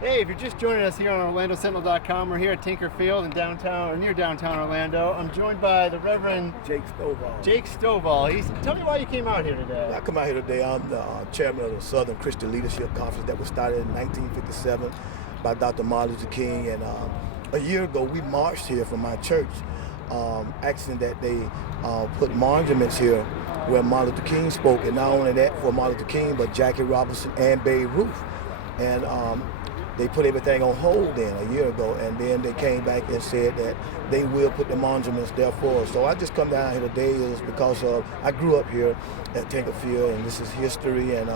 Hey, if you're just joining us here on OrlandoSentinel.com, we're here at Tinker Field in downtown, or near downtown Orlando. I'm joined by the Reverend Jake Stovall. Jake Stovall. Tell me why you came out here today. I come out here today. I'm the chairman of the Southern Christian Leadership Conference that was started in 1957 by Dr. Martin Luther King. And a year ago, we marched here from my church, asking that they put monuments here where Martin Luther King spoke. And not only that for Martin Luther King, but Jackie Robinson and Babe Ruth. And they put everything on hold then a year ago, and then they came back and said that they will put the monuments there for us. So I just come down here today is because I grew up here at Tinker Field, and this is history, and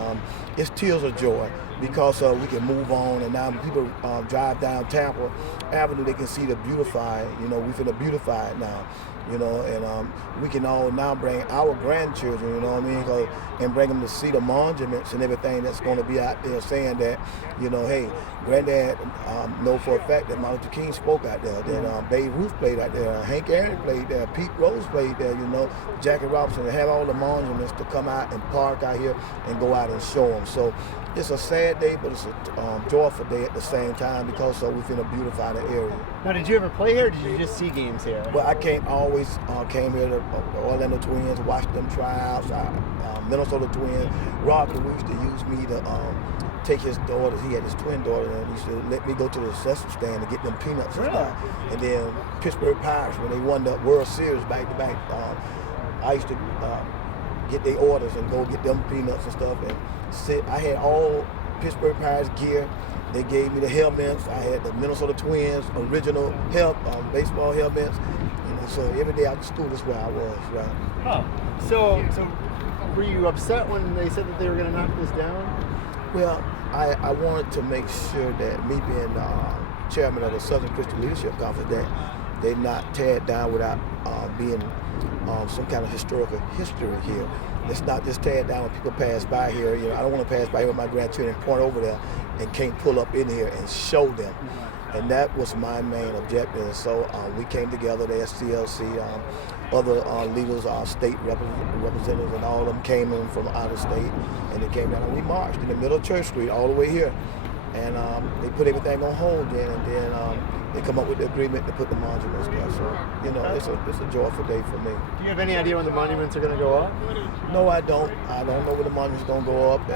it's tears of joy because we can move on, and now when people drive down Tampa Avenue, they can see the beautified, we finna beautify it now. And we can all now bring our grandchildren, and bring them to see the monuments and everything that's going to be out there saying that, hey, Granddad know for a fact that Martin Luther King spoke out there, then Babe Ruth played out there, Hank Aaron played there, Pete Rose played there, Jackie Robinson, and have all the monuments to come out and park out here and go out and show them. So it's a sad day, but it's a joyful day at the same time because we finna beautify the area. Now, did you ever play here, or did you just see games here? Well, I came here to the Orlando Twins, watched them tryouts. Minnesota Twins. Rob used to use me to take his daughters. He had his twin daughter, and he used to let me go to the Sesame stand and get them peanuts and stuff. And then Pittsburgh Pirates, when they won the World Series back to back, I used to get their orders and go get them peanuts and stuff. And I had all Pittsburgh Pirates gear. They gave me the helmets. I had the Minnesota Twins original baseball helmets. So every day after school, that's where I was, right? Huh. So were you upset when they said that they were going to knock this down? Well, I wanted to make sure that me being chairman of the Southern Christian Leadership Conference, that they not tear it down without being some kind of historical history here. Let's not just tear it down when people pass by here. I don't want to pass by here with my grandchildren and point over there and can't pull up in here and show them. And that was my main objective. So we came together, the SCLC, other leaders, state representatives, and all of them came in from out of state, and they came down and we marched in the middle of Church Street all the way here. And they put everything on hold then, and then they come up with the agreement to put the monuments there. So, it's a joyful day for me. Do you have any idea when the monuments are going to go up? No, I don't. I don't know when the monuments are going to go up,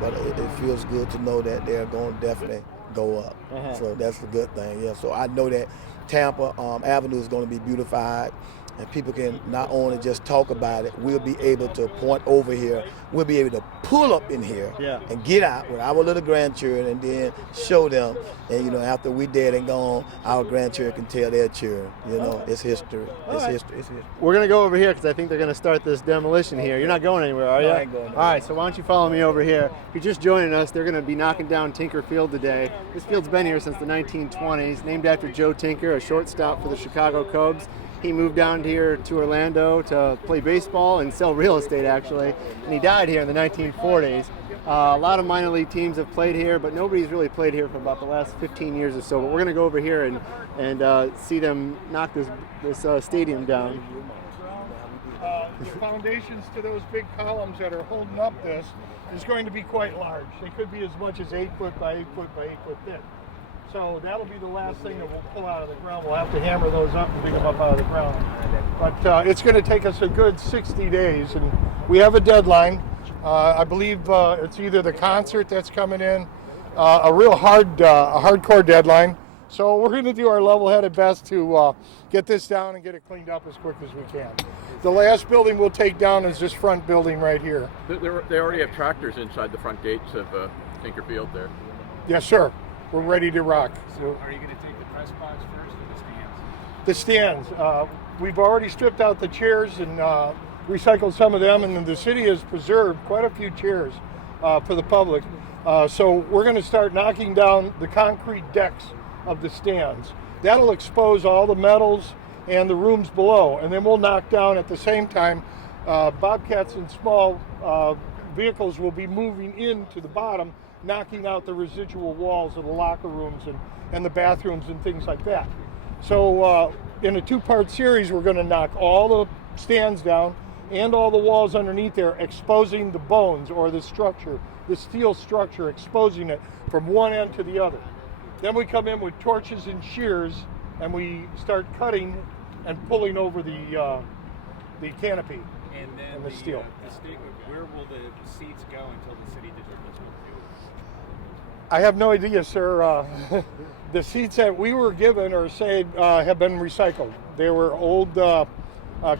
but it feels good to know that they're going to definitely go up. So that's a good thing, yeah. So I know that Tampa Avenue is going to be beautified, and people can not only just talk about it, we'll be able to point over here, we'll be able to pull up in here and get out with our little grandchildren and then show them. And after we dead and gone, our grandchildren can tell their children. It's history. It's history. We're going to go over here because I think they're going to start this demolition here. You're not going anywhere, are you? No, I ain't going anywhere. All right, so why don't you follow me over here. If you're just joining us, they're going to be knocking down Tinker Field today. This field's been here since the 1920s, named after Joe Tinker, a shortstop for the Chicago Cubs. He moved down here to Orlando to play baseball and sell real estate, actually, and he died here in the 1940s. A lot of minor league teams have played here, but nobody's really played here for about the last 15 years or so. But we're going to go over here and see them knock this stadium down. The foundations to those big columns that are holding up this is going to be quite large. They could be as much as 8 foot by 8 foot by 8 foot thick. So that'll be the last thing that we'll pull out of the ground. We'll have to hammer those up and dig them up out of the ground. But it's going to take us a good 60 days, and we have a deadline. I believe it's either the concert that's coming in, a real hardcore deadline. So we're going to do our level-headed best to get this down and get it cleaned up as quick as we can. The last building we'll take down is this front building right here. They already have tractors inside the front gates of Tinker Field there. Yes, sir. We're ready to rock. So are you going to take the press box first or the stands? The stands. We've already stripped out the chairs and recycled some of them, and then the city has preserved quite a few chairs for the public. So we're going to start knocking down the concrete decks of the stands. That'll expose all the metals and the rooms below, and then we'll knock down at the same time. Bobcats and small vehicles will be moving into the bottom, knocking out the residual walls of the locker rooms and the bathrooms and things like that. So in a two-part series, we're going to knock all the stands down, and all the walls underneath there, exposing the bones or the structure, the steel structure, exposing it from one end to the other. Then we come in with torches and shears, and we start cutting and pulling over the canopy And then and the steel. Where will the seats go until the city determines what to do? I have no idea, sir. The seats that we were given or say have been recycled. They were old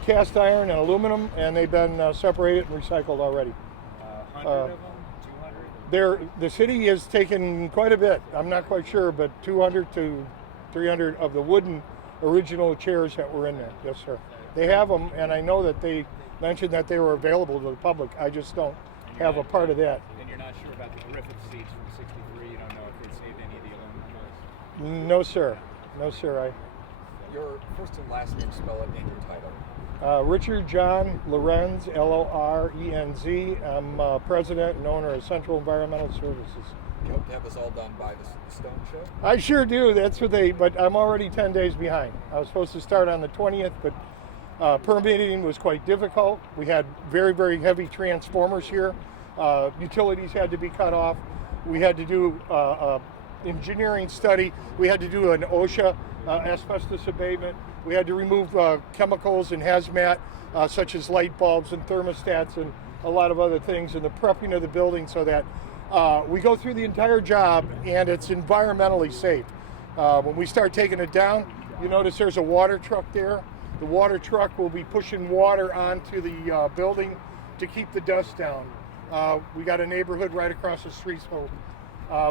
cast iron and aluminum, and they've been separated and recycled already. 100 of them? 200? The city has taken quite a bit. I'm not quite sure, but 200 to 300 of the wooden original chairs that were in there. Yes, sir. They have them, and I know that they mentioned that they were available to the public. I just don't have a part of that. And you're not sure about the horrific seats from '63. You don't know if they saved any of the aluminum ones? No, sir. No, sir. Your first and last name, spell it, and your title. Richard John Lorenz, Lorenz. I'm president and owner of Central Environmental Services. You hope to have this all done by the Stone Show? I sure do. That's what but I'm already 10 days behind. I was supposed to start on the 20th, but permitting was quite difficult. We had very, very heavy transformers here. Utilities had to be cut off. We had to do engineering study. We had to do an OSHA asbestos abatement. We had to remove chemicals and hazmat, such as light bulbs and thermostats and a lot of other things, and the prepping of the building so that we go through the entire job and it's environmentally safe. When we start taking it down, you notice there's a water truck there. The water truck will be pushing water onto the building to keep the dust down. We got a neighborhood right across the street, so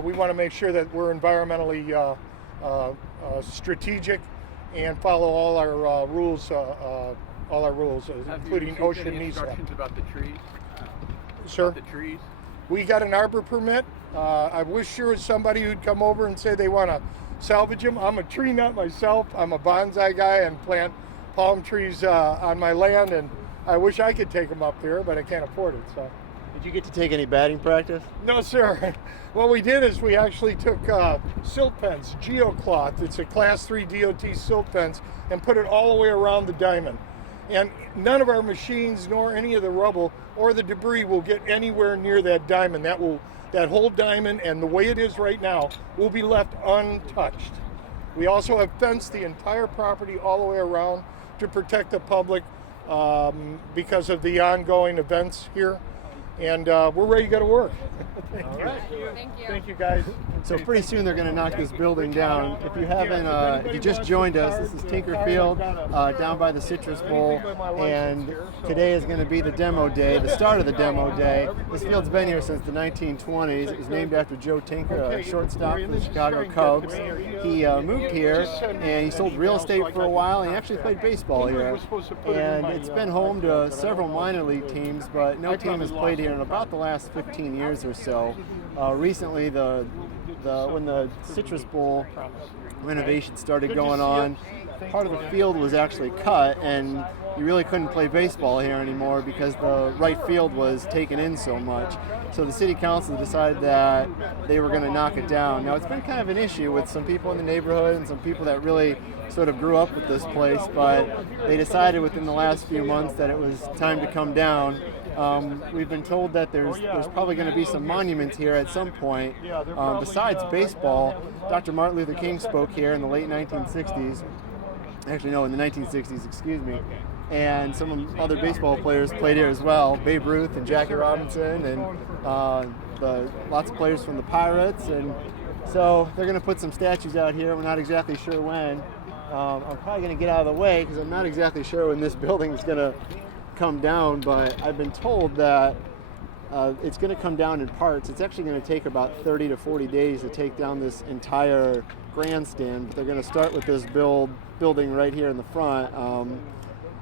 we want to make sure that we're environmentally strategic and follow all our rules, including OSHA and NISA. Instructions about the trees? Sir? About the trees? We got an arbor permit. I wish there was somebody who'd come over and say they want to salvage them. I'm a tree nut myself. I'm a bonsai guy and plant palm trees on my land, and I wish I could take them up there, but I can't afford it. So. Did you get to take any batting practice? No, sir. What we did is we actually took silt fence, geocloth. It's a Class 3 DOT silt fence, and put it all the way around the diamond. And none of our machines, nor any of the rubble or the debris, will get anywhere near that diamond. That whole diamond, and the way it is right now, will be left untouched. We also have fenced the entire property all the way around to protect the public because of the ongoing events here. And we're ready to go to work. All right. Thank you. Thank you, guys. So pretty soon they're going to knock this building down. If you haven't, if you just joined us, this is Tinker Field down by the Citrus Bowl, and today is going to be the demo day, the start of the demo day. This field's been here since the 1920s. It was named after Joe Tinker, a shortstop for the Chicago Cubs. He moved here and he sold real estate for a while, and he actually played baseball here. And it's been home to several minor league teams, but no team has played here in about the last 15 years or so. Recently, when the Citrus Bowl renovation started going on, part of the field was actually cut, and you really couldn't play baseball here anymore because the right field was taken in so much. So the city council decided that they were going to knock it down. Now, it's been kind of an issue with some people in the neighborhood and some people that really sort of grew up with this place, but they decided within the last few months that it was time to come down. We've been told that there's probably going to be some monuments here at some point. Besides baseball, Dr. Martin Luther King spoke here in the late 1960s. Actually, no, in the 1960s, excuse me. And some other baseball players played here as well. Babe Ruth and Jackie Robinson, and lots of players from the Pirates. And so they're going to put some statues out here. We're not exactly sure when. I'm probably going to get out of the way because I'm not exactly sure when this building is going to come down, but I've been told that it's going to come down in parts. It's actually going to take about 30 to 40 days to take down this entire grandstand, but they're going to start with this building right here in the front.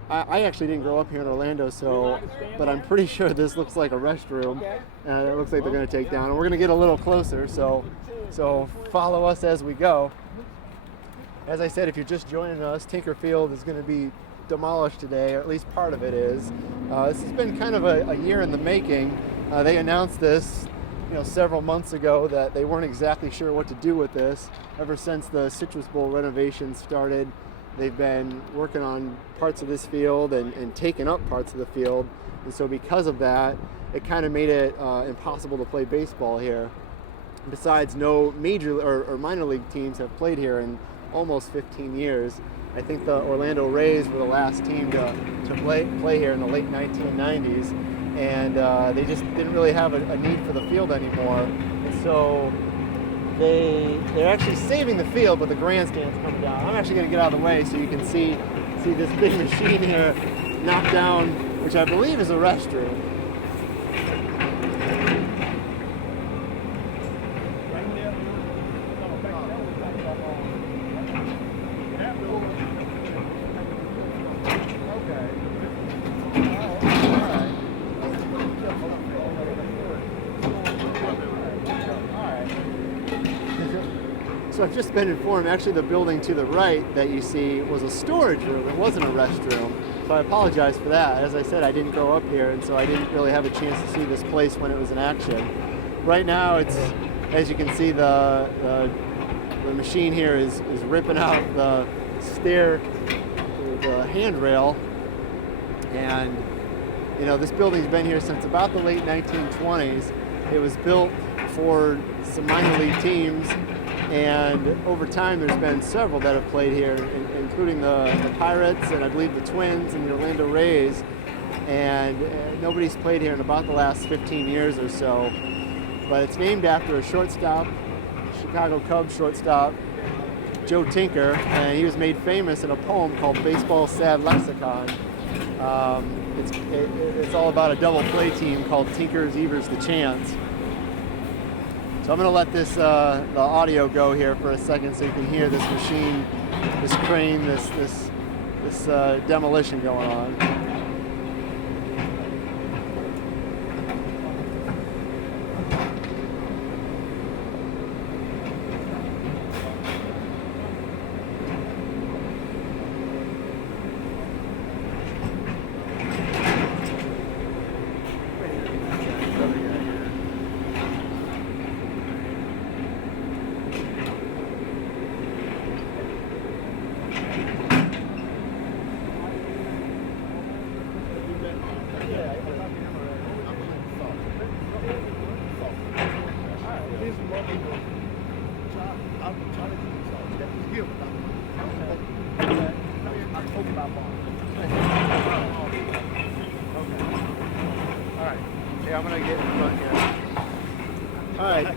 I actually didn't grow up here in Orlando, but I'm pretty sure this looks like a restroom, and it looks like they're going to take down. And we're going to get a little closer, so follow us as we go. As I said, if you're just joining us, Tinker Field is going to be demolished today, or at least part of it is. This has been kind of a year in the making. They announced this, several months ago that they weren't exactly sure what to do with this. Ever since the Citrus Bowl renovation started, they've been working on parts of this field and taking up parts of the field. And so because of that, it kind of made it impossible to play baseball here. Besides, no major or minor league teams have played here in almost 15 years. I think the Orlando Rays were the last team to play here in the late 1990s, and they just didn't really have a need for the field anymore. And so they're actually saving the field, but the grandstand's coming down. I'm actually going to get out of the way so you can see this big machine here knocked down, which I believe is a restroom. So I've just been informed, actually the building to the right that you see was a storage room. It wasn't a restroom. So I apologize for that. As I said, I didn't grow up here, and so I didn't really have a chance to see this place when it was in action. Right now, it's, as you can see, the machine here is ripping out the handrail. And, you know, this building's been here since about the late 1920s. It was built for some minor league teams. And over time, there's been several that have played here, including the Pirates and I believe the Twins and the Orlando Rays. And nobody's played here in about the last 15 years or so. But it's named after a shortstop, Chicago Cubs shortstop, Joe Tinker, and he was made famous in a poem called Baseball's Sad Lexicon. It's all about a double play team called Tinker's Evers the Chance. So I'm going to let this the audio go here for a second so you can hear this machine, this crane, this demolition going on. I'm going to get in front here. All right.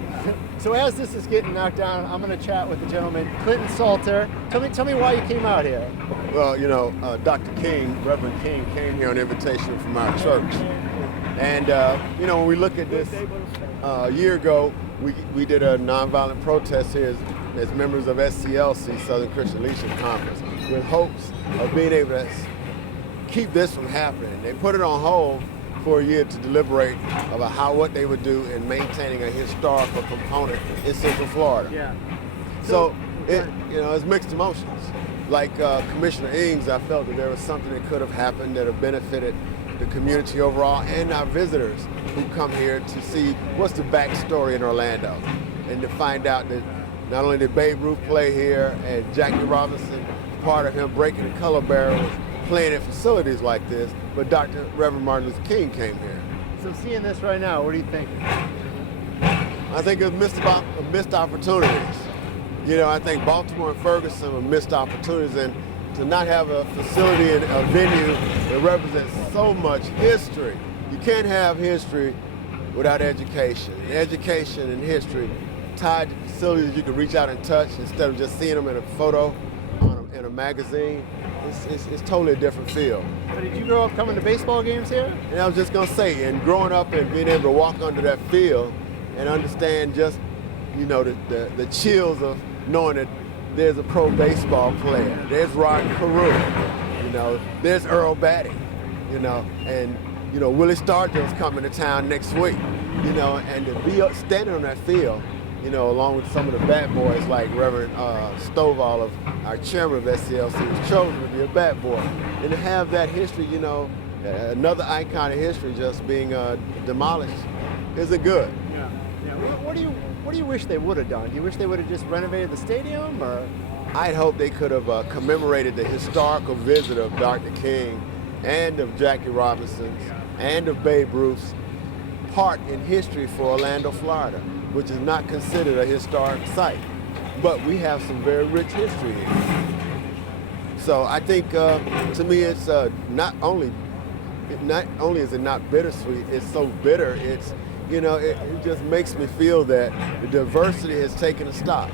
So as this is getting knocked down, I'm going to chat with the gentleman, Clinton Salter. Tell me why you came out here. Well, you know, Dr. King, Reverend King, came here on invitation from our church. And, you know, when we look at this, a year ago, we did a nonviolent protest here as members of SCLC, Southern Christian Leadership Conference, with hopes of being able to keep this from happening. They put it on hold for a year to deliberate about what they would do in maintaining a historical component in Central Florida. Yeah. So it's mixed emotions. Like Commissioner Ings, I felt that there was something that could have happened that have benefited the community overall and our visitors who come here to see what's the backstory in Orlando, and to find out that not only did Babe Ruth play here and Jackie Robinson, part of him breaking the color barrel, playing in facilities like this, but Reverend Martin Luther King came here. So seeing this right now, what do you think? I think it was missed opportunities. You know, I think Baltimore and Ferguson were missed opportunities, and to not have a facility and a venue that represents so much history. You can't have history without education. And education and history tied to facilities you can reach out and touch instead of just seeing them in a photo in a magazine. It's totally a different feel. So did you grow up coming to baseball games here? And I was just gonna say, and growing up and being able to walk under that field and understand just, you know, the chills of knowing that there's a pro baseball player, there's Rod Carew, you know, there's Earl Batty, you know, and, you know, Willie Stargill's coming to town next week, you know, and to be standing on that field, you know, along with some of the bat boys like Reverend Stovall, our chairman of SCLC, was chosen to be a bat boy. And to have that history, you know, another icon of history just being demolished isn't good. Yeah. What do you wish they would have done? Do you wish they would have just renovated the stadium, or? I'd hoped they could have commemorated the historical visit of Dr. King and of Jackie Robinson's and of Babe Ruth's part in history for Orlando, Florida, which is not considered a historic site. But we have some very rich history here. So I think, to me, it's not only is it not bittersweet, it's so bitter. It's, it just makes me feel that the diversity has taken a stop.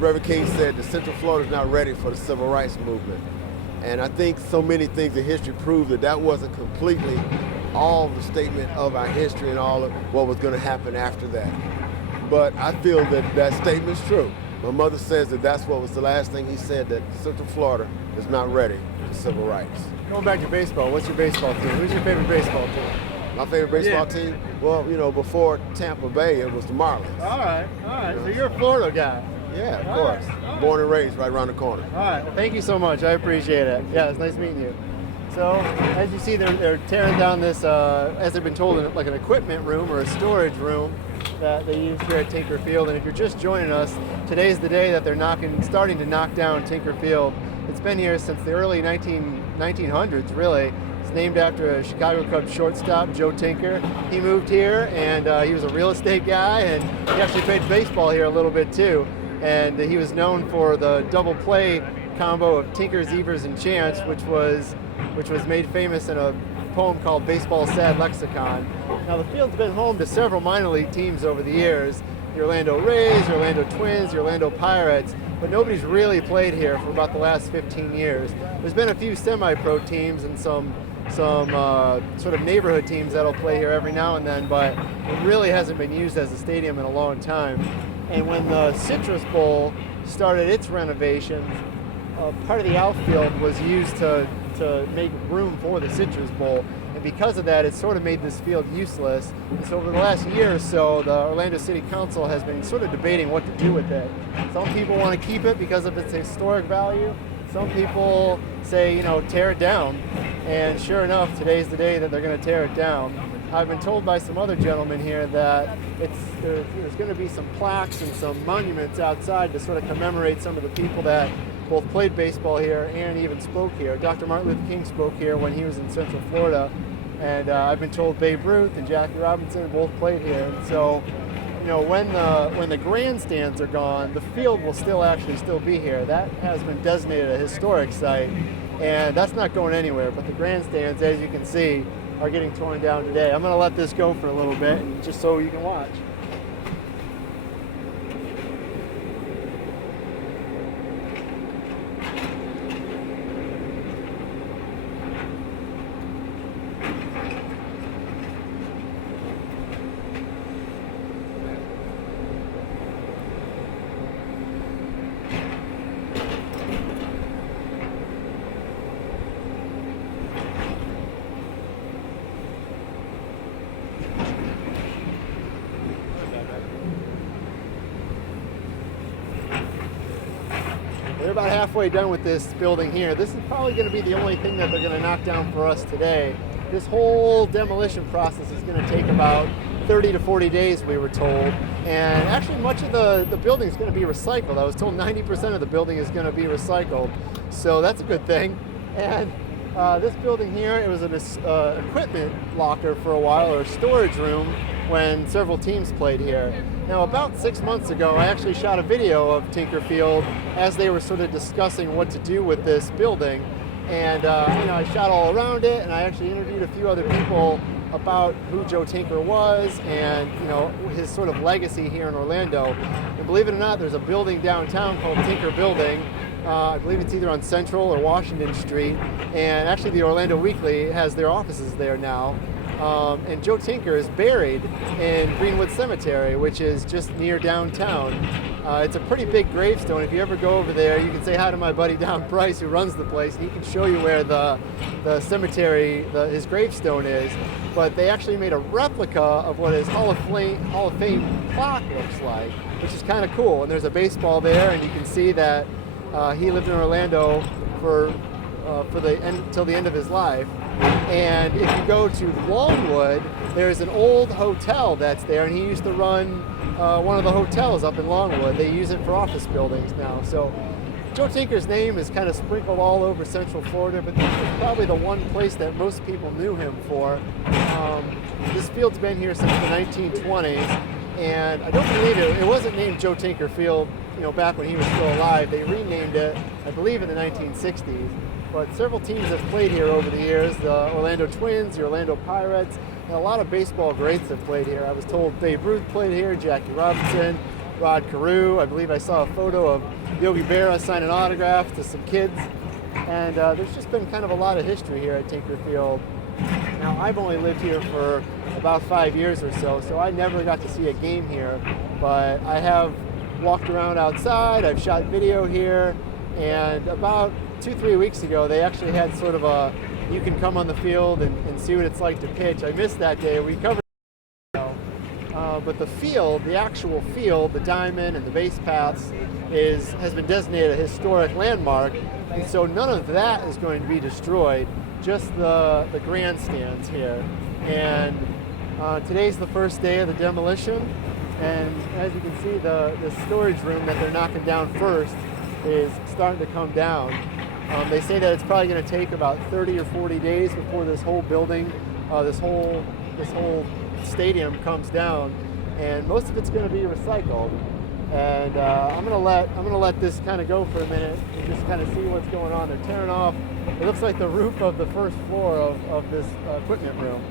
Reverend King said the Central Florida is not ready for the civil rights movement. And I think so many things in history prove that that wasn't completely all the statement of our history and all of what was going to happen after that. But I feel that that statement's true. My mother says that that's what was the last thing he said, that Central Florida is not ready for civil rights. Going back to baseball, what's your baseball team? Who's your favorite baseball team? My favorite baseball team? Well, before Tampa Bay, it was the Marlins. All right. So you're a Florida guy. Yeah, of course. Born and raised right around the corner. All right. Well, thank you so much. I appreciate it. Yeah, it's nice meeting you. So, as you see, they're tearing down this, as they've been told, like an equipment room or a storage room that they use here at Tinker Field. And if you're just joining us, today's the day that they're starting to knock down Tinker Field. It's been here since the early 1900s, really. It's named after a Chicago Cubs shortstop, Joe Tinker. He moved here, and he was a real estate guy, and he actually played baseball here a little bit too. And he was known for the double play combo of Tinkers, Evers, and Chance, which was made famous in a poem called Baseball's Sad Lexicon. Now, the field's been home to several minor league teams over the years, the Orlando Rays, the Orlando Twins, the Orlando Pirates, but nobody's really played here for about the last 15 years. There's been a few semi-pro teams and some sort of neighborhood teams that'll play here every now and then, but it really hasn't been used as a stadium in a long time. And when the Citrus Bowl started its renovations, part of the outfield was used to make room for the Citrus Bowl. And because of that, it sort of made this field useless. And so over the last year or so, the Orlando City Council has been sort of debating what to do with it. Some people want to keep it because of its historic value. Some people say, tear it down. And sure enough, today's the day that they're going to tear it down. I've been told by some other gentlemen here that there's going to be some plaques and some monuments outside to sort of commemorate some of the people that both played baseball here and even spoke here. Dr. Martin Luther King spoke here when he was in Central Florida, and I've been told Babe Ruth and Jackie Robinson both played here. And so, when the grandstands are gone, the field will still be here. That has been designated a historic site, and that's not going anywhere. But the grandstands, as you can see, are getting torn down today. I'm going to let this go for a little bit, just so you can watch. They're about halfway done with this building here. This is probably going to be the only thing that they're going to knock down for us today. This whole demolition process is going to take about 30 to 40 days, we were told. And actually much of the building is going to be recycled. I was told 90% of the building is going to be recycled. So that's a good thing. And this building here, it was an equipment locker for a while, or a storage room, when several teams played here. Now, about 6 months ago, I actually shot a video of Tinker Field as they were sort of discussing what to do with this building. And I shot all around it, and I actually interviewed a few other people about who Joe Tinker was and his sort of legacy here in Orlando. And believe it or not, there's a building downtown called Tinker Building. I believe it's either on Central or Washington Street. And actually, the Orlando Weekly has their offices there now. And Joe Tinker is buried in Greenwood Cemetery, which is just near downtown. It's a pretty big gravestone. If you ever go over there, you can say hi to my buddy Don Price, who runs the place, and he can show you where the cemetery, his gravestone is. But they actually made a replica of what his Hall of Fame plaque looks like, which is kind of cool. And there's a baseball there, and you can see that he lived in Orlando till the end of his life. And if you go to Longwood, there's an old hotel that's there, and he used to run one of the hotels up in Longwood. They use it for office buildings now. So Joe Tinker's name is kind of sprinkled all over Central Florida, but this is probably the one place that most people knew him for. This field's been here since the 1920s, and I don't believe it wasn't named Joe Tinker Field, back when he was still alive. They renamed it, I believe, in the 1960s. But several teams have played here over the years. The Orlando Twins, the Orlando Pirates, and a lot of baseball greats have played here. I was told Babe Ruth played here, Jackie Robinson, Rod Carew. I believe I saw a photo of Yogi Berra signing autographs to some kids. And there's just been kind of a lot of history here at Tinker Field. Now, I've only lived here for about 5 years or so I never got to see a game here. But I have walked around outside, I've shot video here, and about 2-3 weeks ago, they actually had sort of a, you can come on the field and see what it's like to pitch. I missed that day. We covered but the field, the actual field, the diamond and the base paths has been designated a historic landmark, and so none of that is going to be destroyed, just the grandstands here. And today's the first day of the demolition, and as you can see, the storage room that they're knocking down first is starting to come down. They say that it's probably going to take about 30 or 40 days before this whole building, this whole stadium comes down, and most of it's going to be recycled. And I'm going to let this kind of go for a minute and just kind of see what's going on. They're tearing off, it looks like the roof of the first floor of this equipment room.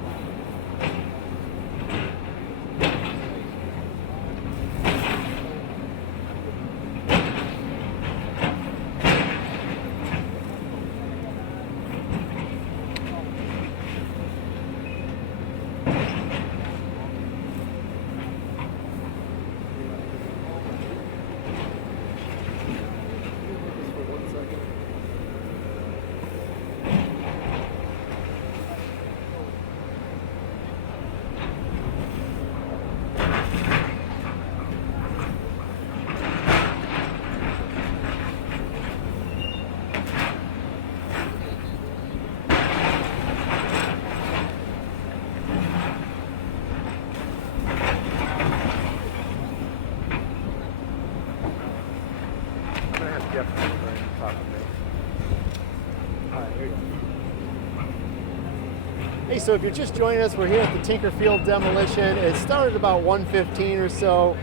Hey, so if you're just joining us, we're here at the Tinker Field demolition. It started about 1:15 or so.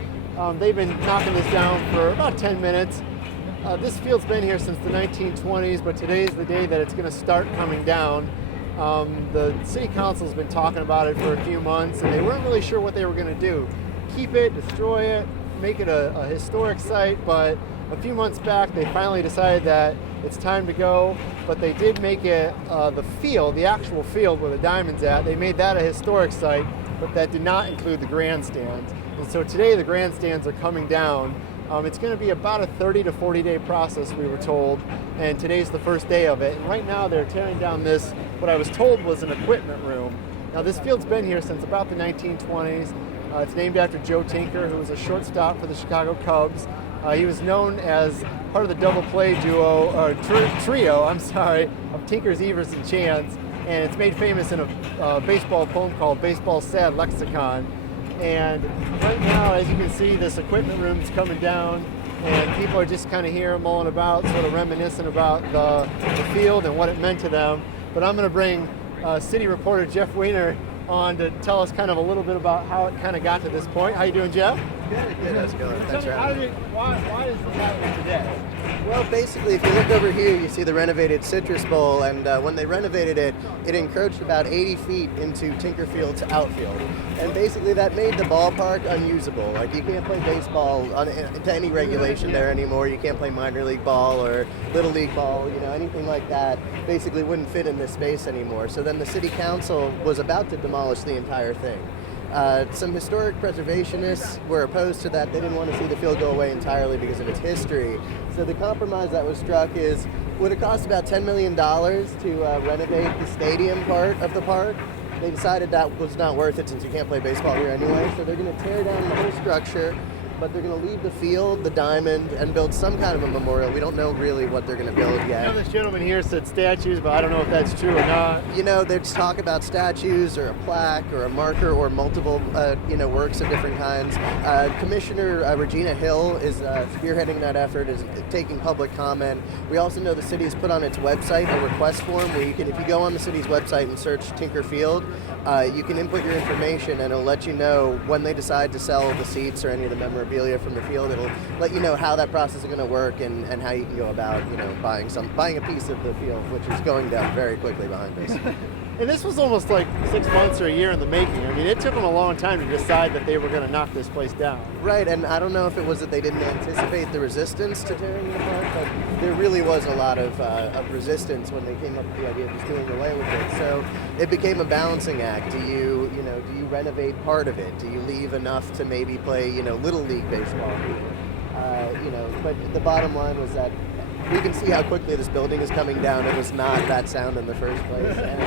They've been knocking this down for about 10 minutes. This field's been here since the 1920s, but today's the day that it's going to start coming down. The city council's been talking about it for a few months, and they weren't really sure what they were going to do. Keep it, destroy it, make it a historic site, but a few months back they finally decided that it's time to go, but they did make it the field, the actual field where the diamond's at, they made that a historic site, but that did not include the grandstands. And so today the grandstands are coming down. It's going to be about a 30 to 40 day process, we were told, and today's the first day of it. And right now they're tearing down this, what I was told was an equipment room. Now this field's been here since about the 1920s. It's named after Joe Tinker, who was a shortstop for the Chicago Cubs. He was known as part of the double play trio of Tinkers, Evers, and Chance, and it's made famous in a baseball poem called Baseball's Sad Lexicon. And right now, as you can see, this equipment room's coming down, and people are just kind of here mulling about, sort of reminiscing about the field and what it meant to them. But I'm going to bring city reporter Jeff Weiner on to tell us kind of a little bit about how it kind of got to this point. How you doing, Jeff? Good, how's it going? Thanks for having me. Why is this happening today? Well, basically, if you look over here, you see the renovated Citrus Bowl, and when they renovated it, it encroached about 80 feet into Tinker Field's outfield. And basically, that made the ballpark unusable. Like, you can't play baseball to any regulation there anymore. You can't play minor league ball or little league ball, anything like that basically wouldn't fit in this space anymore. So then the city council was about to demolish the entire thing. Some historic preservationists were opposed to that. They didn't want to see the field go away entirely because of its history. So the compromise that was struck is, would it cost about $10 million to renovate the stadium part of the park? They decided that was not worth it since you can't play baseball here anyway. So they're going to tear down the whole structure, but they're going to leave the field, the diamond, and build some kind of a memorial. We don't know really what they're going to build yet. I know this gentleman here said statues, but I don't know if that's true or not. You know, there's talk about statues or a plaque or a marker or multiple, works of different kinds. Commissioner Regina Hill is spearheading that effort, is taking public comment. We also know the city has put on its website a request form where you can, if you go on the city's website and search Tinker Field, you can input your information and it'll let you know when they decide to sell the seats or any of the memorabilia from the field. It'll let you know how that process is going to work and how you can go about, buying a piece of the field, which is going down very quickly behind us. And this was almost like 6 months or a year in the making. I mean, it took them a long time to decide that they were going to knock this place down. Right, and I don't know if it was that they didn't anticipate the resistance to tearing it apart, but there really was a lot of resistance when they came up with the idea of just doing away with it. So it became a balancing act. Do you renovate part of it? Do you leave enough to maybe play, little league baseball? But the bottom line was that we can see how quickly this building is coming down. It was not that sound in the first place. And,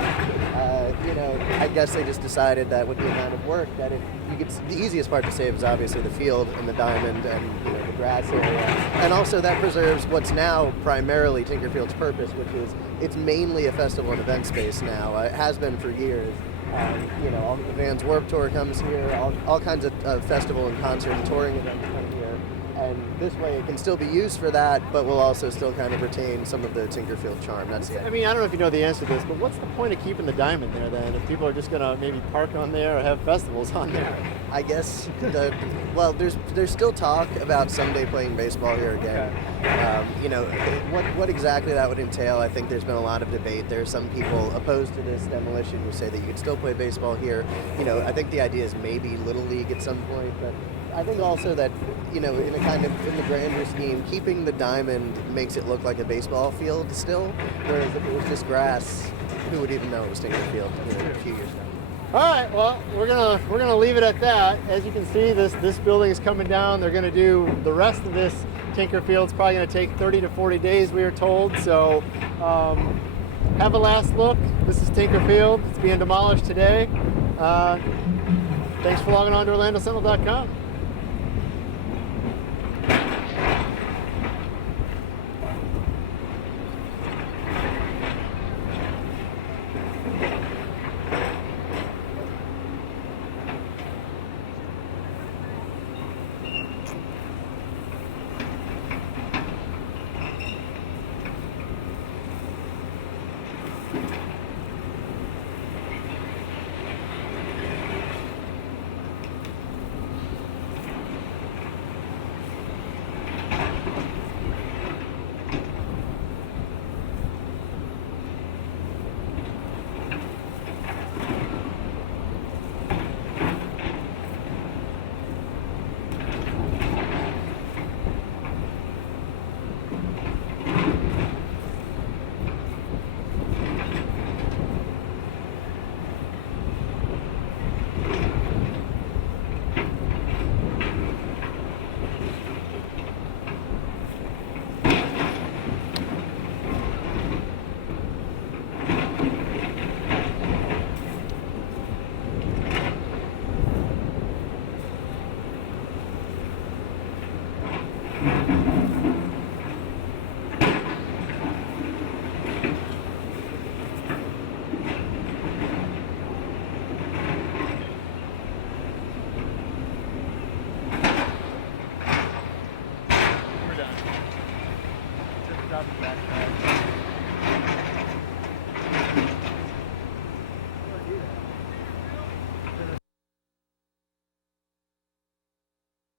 I guess they just decided that with the amount of work that the easiest part to save is obviously the field and the diamond and the grass area. And also that preserves what's now primarily Tinkerfield's purpose, which is it's mainly a festival and event space now. It has been for years. All the Vans Warped Tour comes here, all kinds of festival and concert and touring events come here. And this way it can still be used for that, but will also still kind of retain some of the Tinkerfield charm. That's the idea. I mean, I don't know if you know the answer to this, but what's the point of keeping the diamond there then? If people are just going to maybe park on there or have festivals on there? I guess there's still talk about someday playing baseball here again. Okay. What exactly that would entail, I think there's been a lot of debate. There are some people opposed to this demolition who say that you could still play baseball here. I think the idea is maybe Little League at some point, but I think also that, in the grander scheme, keeping the diamond makes it look like a baseball field still, whereas if it was just grass, who would even know it was Tinker Field a few years ago. All right, well, we're gonna leave it at that. As you can see, this building is coming down. They're gonna do the rest of this Tinker Field. It's probably gonna take 30 to 40 days, we were told. So have a last look. This is Tinker Field. It's being demolished today. Thanks for logging on to OrlandoCental.com. We're done. Just drop the backpack.